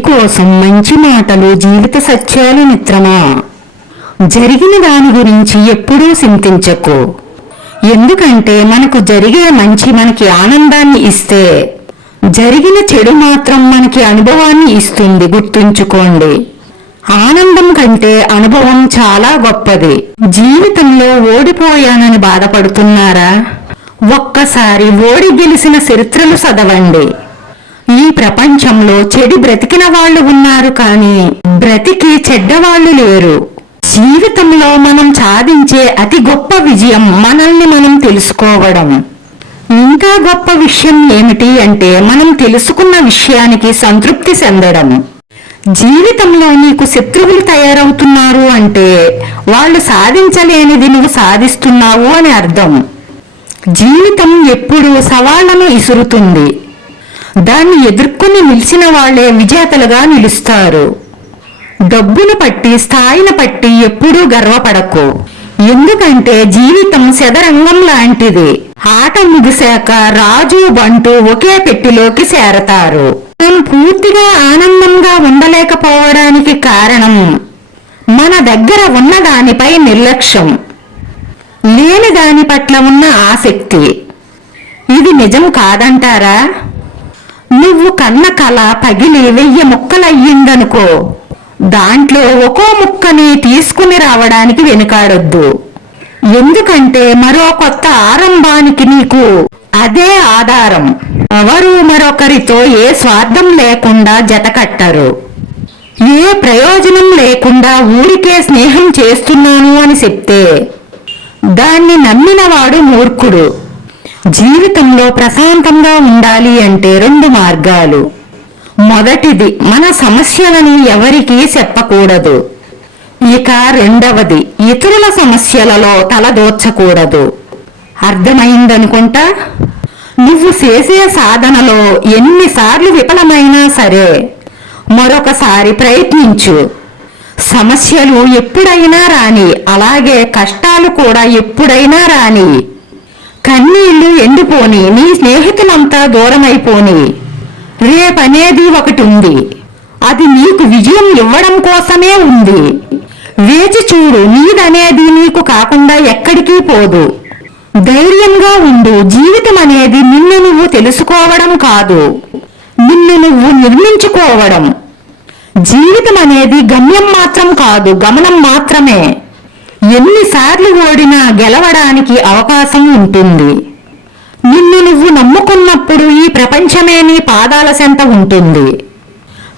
మీకోసం మంచి మాటలు జీవిత సత్యాలు మిత్రమా? జరిగిన దాని గురించి ఎప్పుడూ చింతించకు. ఎందుకంటే మనకు జరిగే మంచి మనకి ఆనందాన్ని ఇస్తే జరిగిన చెడు మాత్రం మనకి అనుభవాన్ని ఇస్తుంది గుర్తుంచుకోండి. ఆనందం కంటే అనుభవం చాలా గొప్పది. జీవితంలో ఓడిపోయానని బాధపడుతున్నారా? ఒక్కసారి ఓడి గెలిచిన చరిత్రలు చదవండి. ఈ ప్రపంచంలో చెడి బ్రతికిన వాళ్ళు ఉన్నారు కానీ బ్రతికి చెడ్డవాళ్ళు లేరు. జీవితంలో మనం సాధించే అతి గొప్ప విజయం మనల్ని మనం తెలుసుకోవడం. ఇంకా గొప్ప విషయం ఏమిటి అంటే మనం తెలుసుకున్న విషయానికి సంతృప్తి చెందడం. జీవితంలో నీకు శత్రువులు తయారవుతున్నారు అంటే వాళ్ళు సాధించలేనిది నువ్వు సాధిస్తున్నావు అని అర్థం. జీవితం ఎప్పుడూ సవాళ్ళను ఇసురుతుంది. దాన్ని ఎదుర్కొని నిలిచిన వాళ్ళే విజేతలుగా నిలుస్తారు. డబ్బును పట్టి స్థాయిని పట్టి ఎప్పుడూ గర్వపడకు. ఎందుకంటే జీవితం శదరంగం లాంటిది. ఆట ముగిశాక రాజు బంటు ఒకే పెట్టిలోకి చేరతారు. మనం పూర్తిగా ఆనందంగా ఉండలేకపోవడానికి కారణం మన దగ్గర ఉన్న దానిపై నిర్లక్ష్యం. లేని దాని పట్ల ఉన్న ఆసక్తి. ఇది నిజం కాదంటారా? నువ్వు కన్న కళ పగిలి వెయ్యి ముక్కలయ్యిందనుకో. దాంట్లో ఒక్కో ముక్కని తీసుకుని రావడానికి వెనుకాడొద్దు. ఎందుకంటే మరో కొత్త ఆరంభానికి నీకు అదే ఆధారం. ఎవరు మరొకరితో ఏ స్వార్థం లేకుండా జతకట్టరు ఏ ప్రయోజనం లేకుండా ఊరికే స్నేహం చేస్తున్నాను అని చెప్తే దాన్ని నమ్మినవాడు మూర్ఖుడు. జీవితంలో ప్రశాంతంగా ఉండాలి అంటే రెండు మార్గాలు. మొదటిది మన సమస్యలని ఎవరికీ చెప్పకూడదు. ఇక రెండవది ఇతరుల సమస్యలలో తలదోర్చకూడదు అర్థమైందనుకుంటా? నువ్వు చేసే సాధనలో ఎన్నిసార్లు విఫలమైనా సరే మరొకసారి ప్రయత్నించు. సమస్యలు ఎప్పుడైనా రాని అలాగే కష్టాలు కూడా ఎప్పుడైనా రాని కన్నీళ్ళు ఎండిపోని నీ స్నేహితులంతా దూరమైపోని. రేపనేది ఒకటి ఉంది అది నీకు విజయం ఇవ్వడం కోసమే ఉంది. వేచి చూడు నీదనేది నీకు కాకుండా ఎక్కడికి పోదు. ధైర్యంగా ఉండు జీవితం అనేది నిన్ను నువ్వు తెలుసుకోవడం కాదు. నిన్ను నువ్వు నిర్మించుకోవడం. జీవితం అనేది గమ్యం మాత్రం కాదు గమనం మాత్రమే. ఎన్నిసార్లు ఓడినా గెలవడానికి అవకాశం ఉంటుంది. నిన్ను నువ్వు నమ్ముకున్నప్పుడు ఈ ప్రపంచమే నీ పాదాల సెంత ఉంటుంది.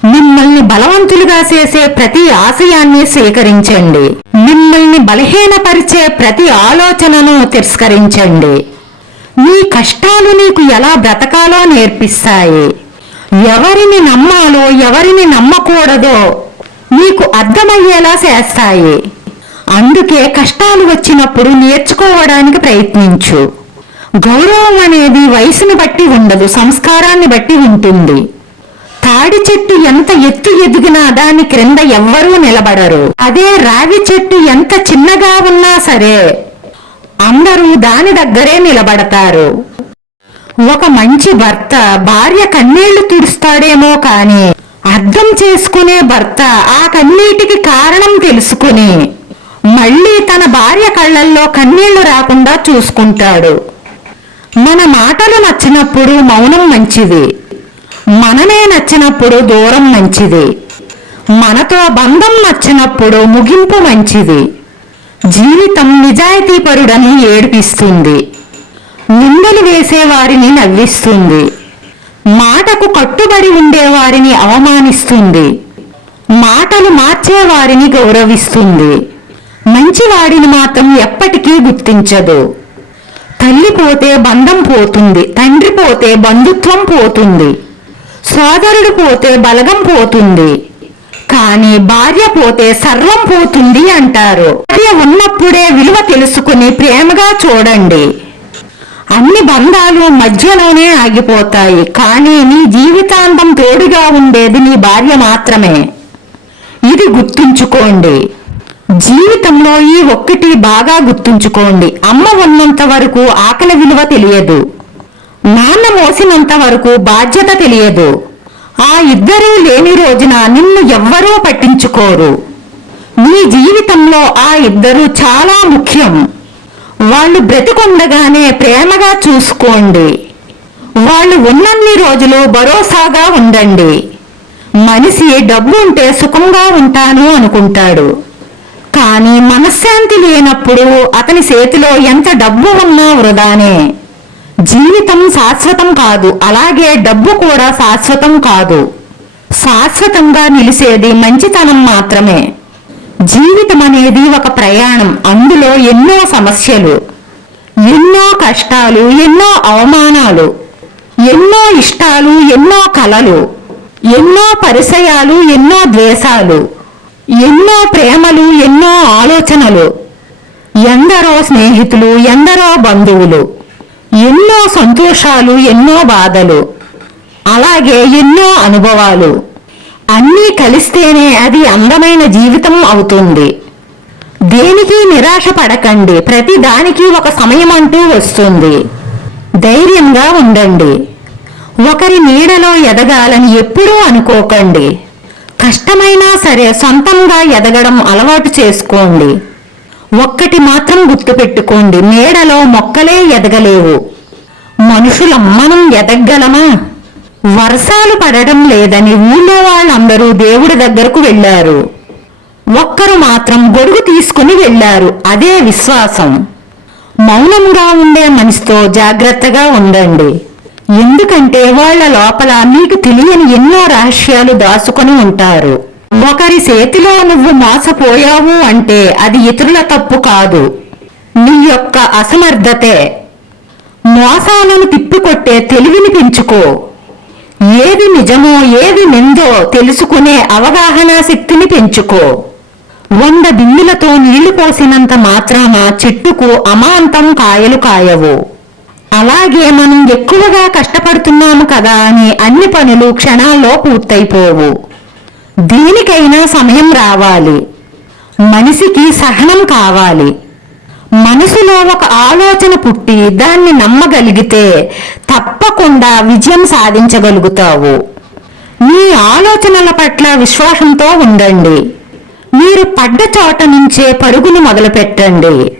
మిమ్మల్ని బలవంతులుగా చేసే ప్రతి ఆశయాన్ని స్వీకరించండి. మిమ్మల్ని బలహీనపరిచే ప్రతి ఆలోచనను తిరస్కరించండి. నీ కష్టాలు నీకు ఎలా బ్రతకాలో నేర్పిస్తాయి. ఎవరిని నమ్మాలో ఎవరిని నమ్మకూడదో నీకు అర్థమయ్యేలా చేస్తాయి. అందుకే కష్టాలు వచ్చినప్పుడు నేర్చుకోవడానికి ప్రయత్నించు. గౌరవం అనేది వయసును బట్టి ఉండదు సంస్కారాన్ని బట్టి ఉంటుంది. తాడి చెట్టు ఎంత ఎత్తు ఎదిగినా దాని క్రింద ఎవ్వరూ నిలబడరు. అదే రావి చెట్టు ఎంత చిన్నగా ఉన్నా సరే అందరూ దాని దగ్గరే నిలబడతారు. ఒక మంచి భర్త భార్య కన్నీళ్ళు తుడుస్తాడేమో కానీ అర్థం చేసుకునే భర్త ఆ కన్నీటికి కారణం తెలుసుకుని మళ్ళీ తన భార్య కళ్ళల్లో కన్నీళ్ళు రాకుండా చూసుకుంటాడు. మన మాటలు నచ్చినప్పుడు మౌనం మంచిది. మనమే నచ్చినప్పుడు దూరం మంచిది. మనతో బంధం నచ్చినప్పుడు ముగింపు మంచిది. జీవితం నిజాయితీపరుడని ఏడిపిస్తుంది. నిందలు వేసేవారిని నవ్విస్తుంది. మాటకు కట్టుబడి ఉండేవారిని అవమానిస్తుంది. మాటలు మార్చేవారిని గౌరవిస్తుంది. మంచివాడిని మాత్రం ఎప్పటికీ గుర్తించదు. తల్లి పోతే బంధం పోతుంది తండ్రి పోతే బంధుత్వం పోతుంది సోదరుడు పోతే బలగం పోతుంది కానీ భార్య పోతే సర్వం పోతుంది అంటారు. భార్య ఉన్నప్పుడే విలువ తెలుసుకుని ప్రేమగా చూడండి. అన్ని బంధాలు మధ్యలోనే ఆగిపోతాయి కానీ నీ జీవితాంతం తోడుగా ఉండేది నీ భార్య మాత్రమే. ఇది గుర్తుంచుకోండి. జీవితంలో ఈ ఒక్కటి బాగా గుర్తుంచుకోండి. అమ్మ ఉన్నంత వరకు ఆకలి విలువ తెలియదు. నాన్న మోసినంత వరకు బాధ్యత తెలియదు. ఆ ఇద్దరూ లేని రోజున నిన్ను ఎవ్వరూ పట్టించుకోరు. నీ జీవితంలో ఆ ఇద్దరు చాలా ముఖ్యం. వాళ్ళు బ్రతికొండగానే ప్రేమగా చూసుకోండి. వాళ్ళు ఉన్నన్ని రోజులు భరోసాగా ఉండండి. మనిషి డబ్బు ఉంటే సుఖంగా ఉంటాను అనుకుంటాడు. కానీ మనశ్శాంతి లేనప్పుడు అతని చేతిలో ఎంత డబ్బు ఉన్నా వృధానే. జీవితం శాశ్వతం కాదు అలాగే డబ్బు కూడా శాశ్వతం కాదు. శాశ్వతంగా నిలిచేది మంచితనం మాత్రమే. జీవితం అనేది ఒక ప్రయాణం అందులో ఎన్నో సమస్యలు ఎన్నో కష్టాలు ఎన్నో అవమానాలు ఎన్నో ఇష్టాలు ఎన్నో కలలు ఎన్నో పరిచయాలు ఎన్నో ద్వేషాలు ఎన్నో ప్రేమలు ఎన్నో ఆలోచనలు. ఎందరో స్నేహితులు ఎందరో బంధువులు. ఎన్నో సంతోషాలు ఎన్నో బాధలు. అలాగే ఎన్నో అనుభవాలు. అన్నీ కలిస్తేనే అది అందమైన జీవితం అవుతుంది. దేనికి నిరాశ పడకండి. ప్రతి దానికి ఒక సమయం అంటూ వస్తుంది. ధైర్యంగా ఉండండి. ఒకరి నీడలో ఎదగాలని ఎప్పుడూ అనుకోకండి. కష్టమైనా సరే సొంతంగా ఎదగడం అలవాటు చేసుకోండి. ఒక్కటి మాత్రం గుర్తుపెట్టుకోండి మేడలో మొక్కలే ఎదగలేవు. మనుషులం మనం ఎదగలమా వర్షాలు పడడం లేదని ఊళ్ళో వాళ్ళందరూ దేవుడి దగ్గరకు వెళ్ళారు. ఒక్కరు మాత్రం గొడుగు తీసుకుని వెళ్ళారు అదే విశ్వాసం. మౌనంగా ఉండే మనిషితో జాగ్రత్తగా ఉండండి. ఎందుకంటే వాళ్ళ లోపల మీకు తెలియని ఎన్నో రహస్యాలు దాచుకొని ఉంటారు. ఒకరి చేతిలో నువ్వు మోసపోయావు అంటే అది ఇతరుల తప్పు కాదు. నీ యొక్క అసమర్థతే. మోసాలను తిప్పికొట్టే తెలివిని పెంచుకో. ఏది నిజమో ఏది నిందో తెలుసుకునే అవగాహన శక్తిని పెంచుకో. వంద బిందులతో నీళ్ళు పోసినంత మాత్రాన చెట్టుకు అమాంతం కాయలు కాయవు. అలాగే మనం ఎక్కువగా కష్టపడుతున్నాము కదా అని అన్ని పనులు క్షణాల్లో పూర్తయిపోవు. దేనికైనా సమయం రావాలి. మనిషికి సహనం కావాలి. మనసులో ఒక ఆలోచన పుట్టి దాన్ని నమ్మగలిగితే తప్పకుండా విజయం సాధించగలుగుతావు. మీ ఆలోచనల పట్ల విశ్వాసంతో ఉండండి. మీరు పడ్డ చోట నుంచే పరుగును మొదలుపెట్టండి.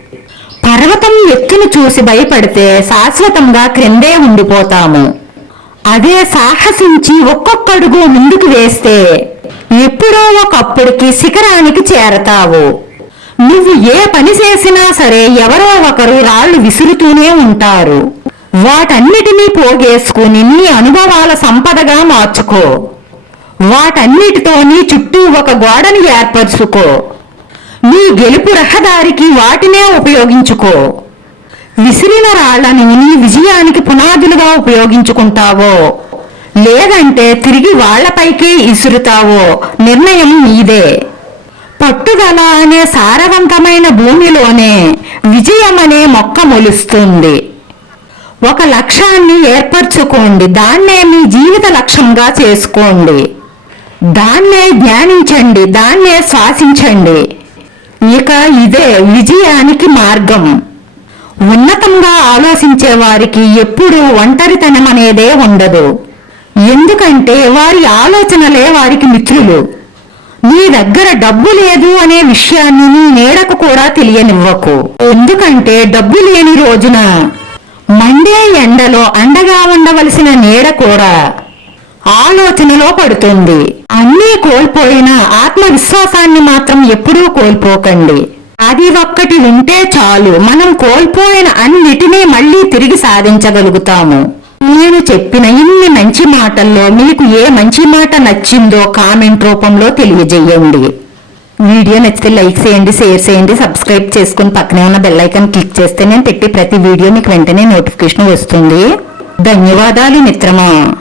పర్వతం ఎత్తును చూసి భయపడితే శాశ్వతంగా క్రిందే ఉండిపోతాము. అదే సాహసించి ఒక్కొక్కడుగు ముందుకు వేస్తే ఎప్పుడో ఒకప్పటికి శిఖరానికి చేరతావు. నువ్వు ఏ పని చేసినా సరే ఎవరో ఒకరు రాళ్ళు విసురుతూనే ఉంటారు. వాటన్నిటినీ పోగేసుకుని నీ అనుభవాల సంపదగా మార్చుకో. వాటన్నిటితో నీ చుట్టూ ఒక గోడని ఏర్పరచుకో. నీ గెలుపు రహదారికి వాటినే ఉపయోగించుకో. విసిరిన రాళ్ళను నీ విజయానికి పునాదులుగా ఉపయోగించుకుంటావో. లేదంటే తిరిగి వాళ్ళపైకే ఇసురుతావో. నిర్ణయం నీదే. పట్టుదల అనే సారవంతమైన భూమిలోనే విజయం అనే మొక్క మొలుస్తుంది. ఒక లక్ష్యాన్ని ఏర్పరచుకోండి. దాన్నే మీ జీవిత లక్ష్యంగా చేసుకోండి. దాన్నే ధ్యానించండి. దాన్నే శ్వాసించండి. ఇక ఇదే విజయానికి మార్గం. ఉన్నతంగా ఆలోచించే వారికి ఎప్పుడూ ఒంటరితనం అనేదే ఉండదు. ఎందుకంటే వారి ఆలోచనలే వారికి మిత్రులు. నీ దగ్గర డబ్బు లేదు అనే విషయాన్ని నీ నేడకు కూడా తెలియనివ్వకు. ఎందుకంటే డబ్బు లేని రోజున మండే ఎండలో అండగా ఉండవలసిన నీడ కూడా ఆలోచనలో పడుతుంది. అన్నీ కోల్పోయిన ఆత్మవిశ్వాసాన్ని మాత్రం ఎప్పుడూ కోల్పోకండి. అది ఒక్కటి ఉంటే చాలు. మనం కోల్పోయిన అన్నిటినీ మళ్ళీ తిరిగి సాధించగలుగుతాము. నేను చెప్పిన ఇన్ని మంచి మాటల్లో మీకు ఏ మంచి మాట నచ్చిందో కామెంట్ రూపంలో తెలియజేయండి. వీడియో నచ్చితే లైక్ చేయండి షేర్ చేయండి సబ్స్క్రైబ్ చేసుకుని పక్కనే ఉన్న బెల్ ఐకాన్ క్లిక్ చేస్తే నేను పెట్టి ప్రతి వీడియో మీకు వెంటనే నోటిఫికేషన్ వస్తుంది. ధన్యవాదాలు మిత్రమా?